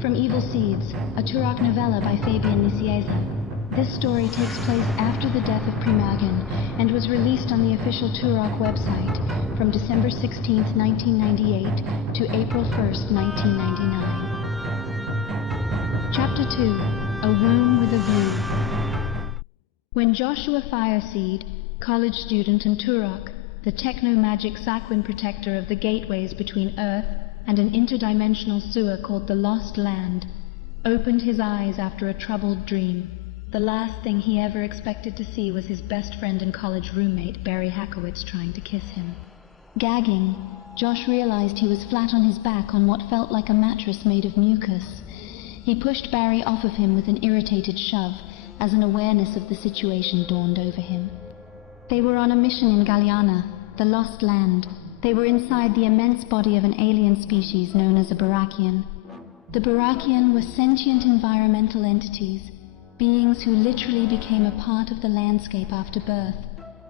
From Evil Seeds, a Turok novella by Fabian Nicieza. This story takes place after the death of Primagan and was released on the official Turok website from December 16, 1998 to April 1, 1999. Chapter 2, A Womb with a View. When Joshua Fireseed, college student and Turok, the techno-magic Saquin protector of the gateways between Earth and an interdimensional sewer called the Lost Land, opened his eyes after a troubled dream, the last thing he ever expected to see was his best friend and college roommate, Barry Hackowitz, trying to kiss him. Gagging, Josh realized he was flat on his back on what felt like a mattress made of mucus. He pushed Barry off of him with an irritated shove as an awareness of the situation dawned over him. They were on a mission in Galiana, the Lost Land. They were inside the immense body of an alien species known as a Barakian. The Barakian were sentient environmental entities, beings who literally became a part of the landscape after birth,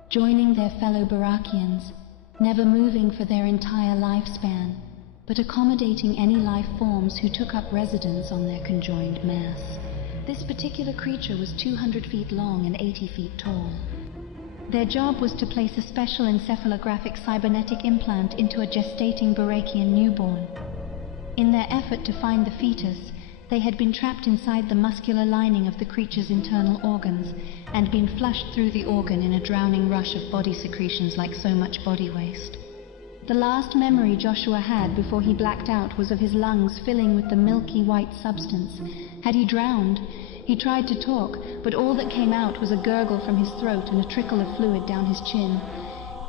joining their fellow Barakians, never moving for their entire lifespan, but accommodating any life forms who took up residence on their conjoined mass. This particular creature was 200 feet long and 80 feet tall. Their job was to place a special encephalographic cybernetic implant into a gestating Barakian newborn. In their effort to find the fetus, they had been trapped inside the muscular lining of the creature's internal organs and been flushed through the organ in a drowning rush of body secretions like so much body waste. The last memory Joshua had before he blacked out was of his lungs filling with the milky white substance. Had he drowned? He tried to talk, but all that came out was a gurgle from his throat and a trickle of fluid down his chin.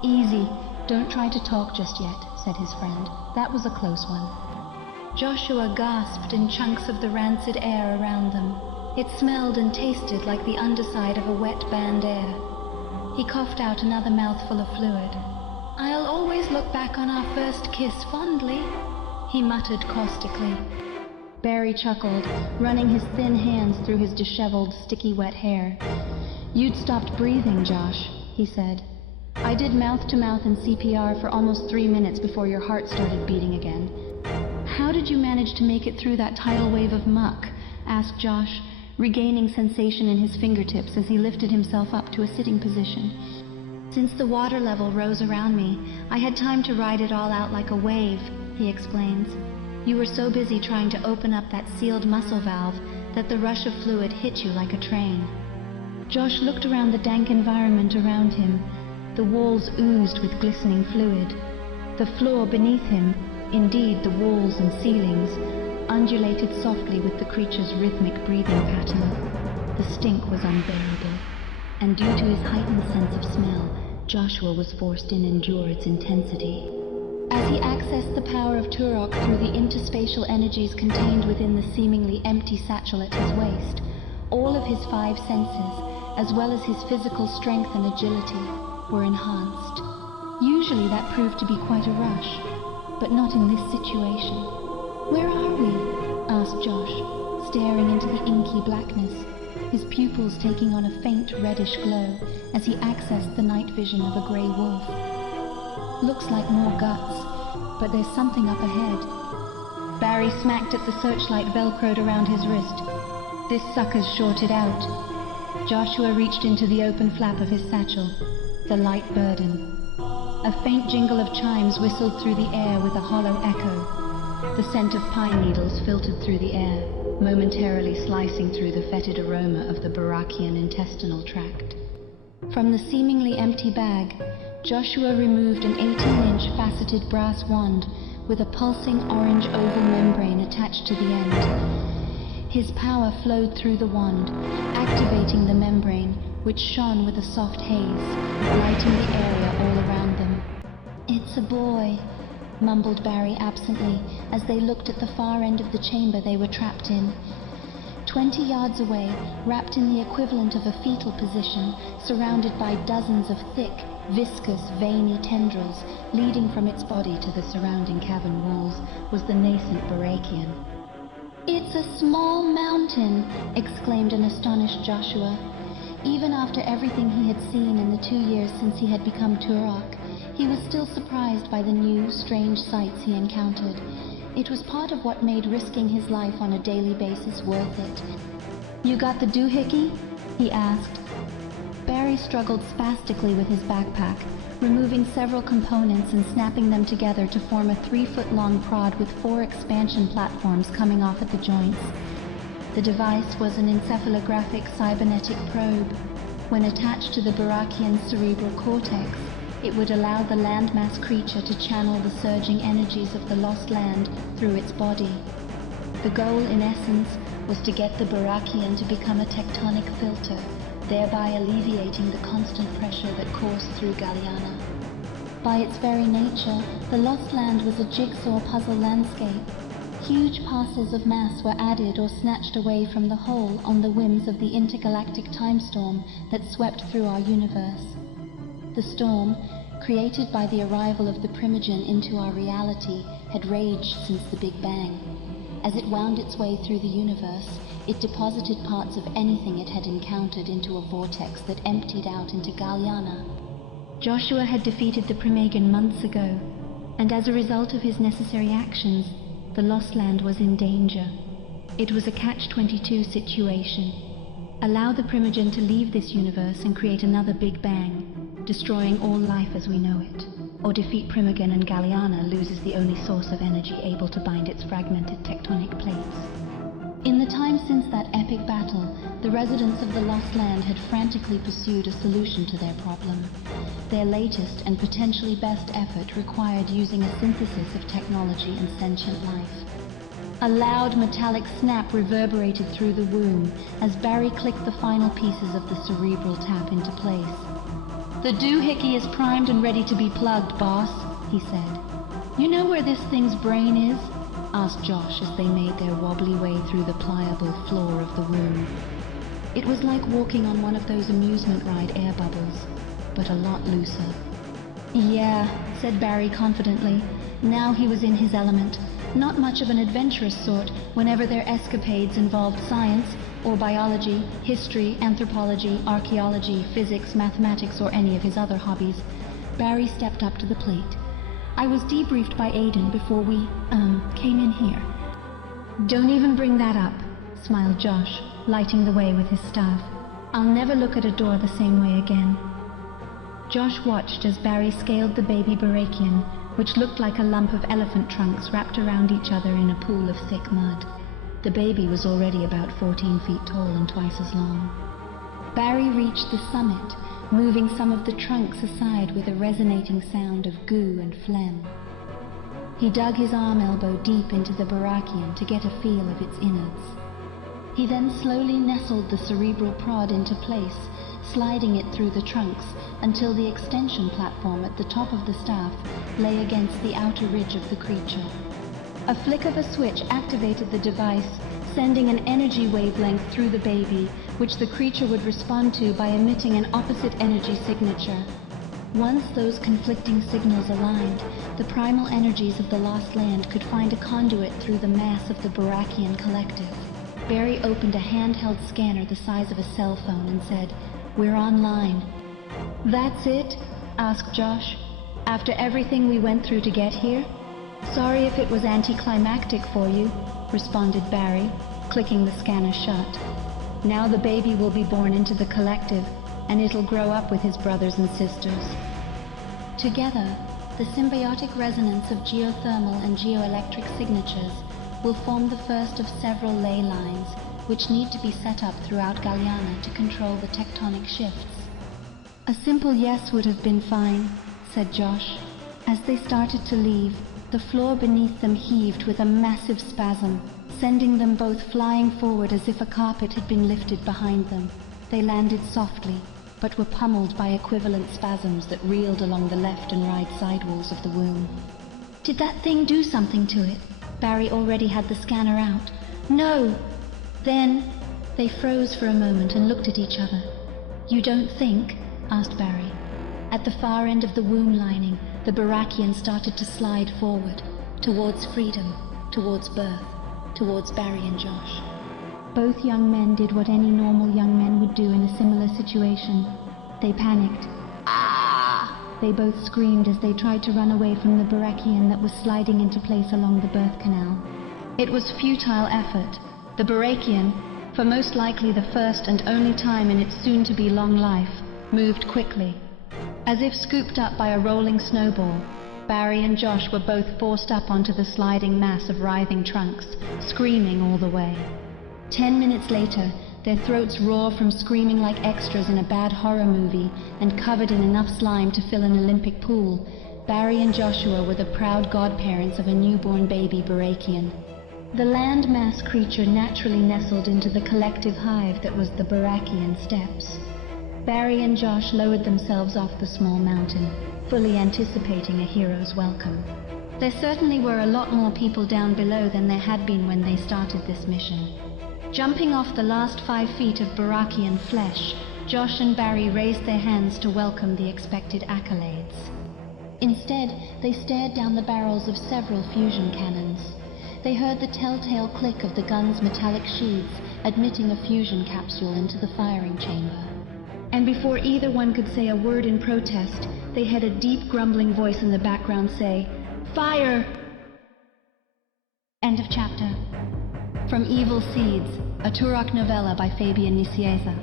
"Easy, don't try to talk just yet," said his friend. "That was a close one." Joshua gasped in chunks of the rancid air around them. It smelled and tasted like the underside of a wet band air. He coughed out another mouthful of fluid. "I'll always look back on our first kiss fondly," he muttered caustically. Barry chuckled, running his thin hands through his disheveled, sticky wet hair. "You'd stopped breathing, Josh," he said. "I did mouth-to-mouth and CPR for almost 3 minutes before your heart started beating again." "How did you manage to make it through that tidal wave of muck?" asked Josh, regaining sensation in his fingertips as he lifted himself up to a sitting position. "Since the water level rose around me, I had time to ride it all out like a wave," he explains. "You were so busy trying to open up that sealed muscle valve that the rush of fluid hit you like a train." Josh looked around the dank environment around him. The walls oozed with glistening fluid. The floor beneath him, indeed the walls and ceilings, undulated softly with the creature's rhythmic breathing pattern. The stink was unbearable, and due to his heightened sense of smell, Joshua was forced to endure its intensity. As he accessed the power of Turok through the interspatial energies contained within the seemingly empty satchel at his waist, all of his 5 senses, as well as his physical strength and agility, were enhanced. Usually that proved to be quite a rush, but not in this situation. "Where are we?" asked Josh, staring into the inky blackness, his pupils taking on a faint reddish glow as he accessed the night vision of a grey wolf. "Looks like more guts, but there's something up ahead." Barry smacked at the searchlight velcroed around his wrist. "This sucker's shorted out." Joshua reached into the open flap of his satchel. The light burden. A faint jingle of chimes whistled through the air with a hollow echo. The scent of pine needles filtered through the air, momentarily slicing through the fetid aroma of the Barakian intestinal tract. From the seemingly empty bag, Joshua removed an 18-inch faceted brass wand with a pulsing orange oval membrane attached to the end. His power flowed through the wand, activating the membrane, which shone with a soft haze, lighting the area all around them. "It's a boy," mumbled Barry absently as they looked at the far end of the chamber they were trapped in. 20 yards away, wrapped in the equivalent of a fetal position, surrounded by dozens of thick, viscous, veiny tendrils leading from its body to the surrounding cavern walls, was the nascent Barakian. "It's a small mountain," exclaimed an astonished Joshua. Even after everything he had seen in the 2 years since he had become Turok, he was still surprised by the new, strange sights he encountered. It was part of what made risking his life on a daily basis worth it. You got the doohickey? He asked. Barry struggled spastically with his backpack, removing several components and snapping them together to form a 3-foot-long prod with 4 expansion platforms coming off at the joints. The device was an encephalographic cybernetic probe. When attached to the Barakian's cerebral cortex, it would allow the landmass creature to channel the surging energies of the lost land through its body. The goal, in essence, was to get the Barakian to become a tectonic filter, thereby alleviating the constant pressure that coursed through Galiana. By its very nature, the lost land was a jigsaw puzzle landscape. Huge parcels of mass were added or snatched away from the whole on the whims of the intergalactic time storm that swept through our universe. The storm, created by the arrival of the Primogen into our reality, had raged since the Big Bang. As it wound its way through the universe, it deposited parts of anything it had encountered into a vortex that emptied out into Galiana. Joshua had defeated the Primogen months ago, and as a result of his necessary actions, the Lost Land was in danger. It was a catch-22 situation. Allow the Primogen to leave this universe and create another Big Bang, destroying all life as we know it. Or defeat Primogen and Galiana loses the only source of energy able to bind its fragmented tectonic plates. In the time since that epic battle, the residents of the Lost Land had frantically pursued a solution to their problem. Their latest and potentially best effort required using a synthesis of technology and sentient life. A loud metallic snap reverberated through the womb as Barry clicked the final pieces of the cerebral tap into place. "The doohickey is primed and ready to be plugged, boss," he said. "You know where this thing's brain is?" asked Josh as they made their wobbly way through the pliable floor of the womb. It was like walking on one of those amusement ride air bubbles, but a lot looser. "Yeah," said Barry confidently. Now he was in his element. Not much of an adventurous sort whenever their escapades involved science, or biology, history, anthropology, archaeology, physics, mathematics, or any of his other hobbies. Barry stepped up to the plate. "I was debriefed by Aiden before we, came in here." "Don't even bring that up," smiled Josh, lighting the way with his staff. "I'll never look at a door the same way again." Josh watched as Barry scaled the baby Barakian, which looked like a lump of elephant trunks wrapped around each other in a pool of thick mud. The baby was already about 14 feet tall and twice as long. Barry reached the summit, moving some of the trunks aside with a resonating sound of goo and phlegm. He dug his arm elbow deep into the Barakian to get a feel of its innards. He then slowly nestled the cerebral prod into place, sliding it through the trunks until the extension platform at the top of the staff lay against the outer ridge of the creature. A flick of a switch activated the device, sending an energy wavelength through the baby, which the creature would respond to by emitting an opposite energy signature. Once those conflicting signals aligned, the primal energies of the Lost Land could find a conduit through the mass of the Barakian collective. Barry opened a handheld scanner the size of a cell phone and said, "We're online." "That's it?" asked Josh. "After everything we went through to get here?" "Sorry if it was anticlimactic for you," responded Barry, clicking the scanner shut. "Now the baby will be born into the collective, and it'll grow up with his brothers and sisters." Together, the symbiotic resonance of geothermal and geoelectric signatures will form the first of several ley lines, which need to be set up throughout Galiana to control the tectonic shifts. "A simple yes would have been fine," said Josh. As they started to leave, the floor beneath them heaved with a massive spasm, sending them both flying forward as if a carpet had been lifted behind them. They landed softly, but were pummeled by equivalent spasms that reeled along the left and right sidewalls of the womb. "Did that thing do something to it?" Barry already had the scanner out. "No!" Then they froze for a moment and looked at each other. "You don't think?" asked Barry. At the far end of the womb lining, the Barakian started to slide forward, towards freedom, towards birth, towards Barry and Josh. Both young men did what any normal young men would do in a similar situation. They panicked. "Ah!" They both screamed as they tried to run away from the Barakian that was sliding into place along the birth canal. It was futile effort. The Barakian, for most likely the first and only time in its soon-to-be long life, moved quickly. As if scooped up by a rolling snowball, Barry and Josh were both forced up onto the sliding mass of writhing trunks, screaming all the way. 10 minutes later, their throats roar from screaming like extras in a bad horror movie, and covered in enough slime to fill an Olympic pool, Barry and Joshua were the proud godparents of a newborn baby Barakian. The land-mass creature naturally nestled into the collective hive that was the Barakian steppes. Barry and Josh lowered themselves off the small mountain, fully anticipating a hero's welcome. There certainly were a lot more people down below than there had been when they started this mission. Jumping off the last 5 feet of Barakian flesh, Josh and Barry raised their hands to welcome the expected accolades. Instead, they stared down the barrels of several fusion cannons. They heard the telltale click of the gun's metallic sheaths, admitting a fusion capsule into the firing chamber. And before either one could say a word in protest, they had a deep grumbling voice in the background say, "Fire!" End of chapter. From Evil Seeds, a Turok novella by Fabian Nicieza.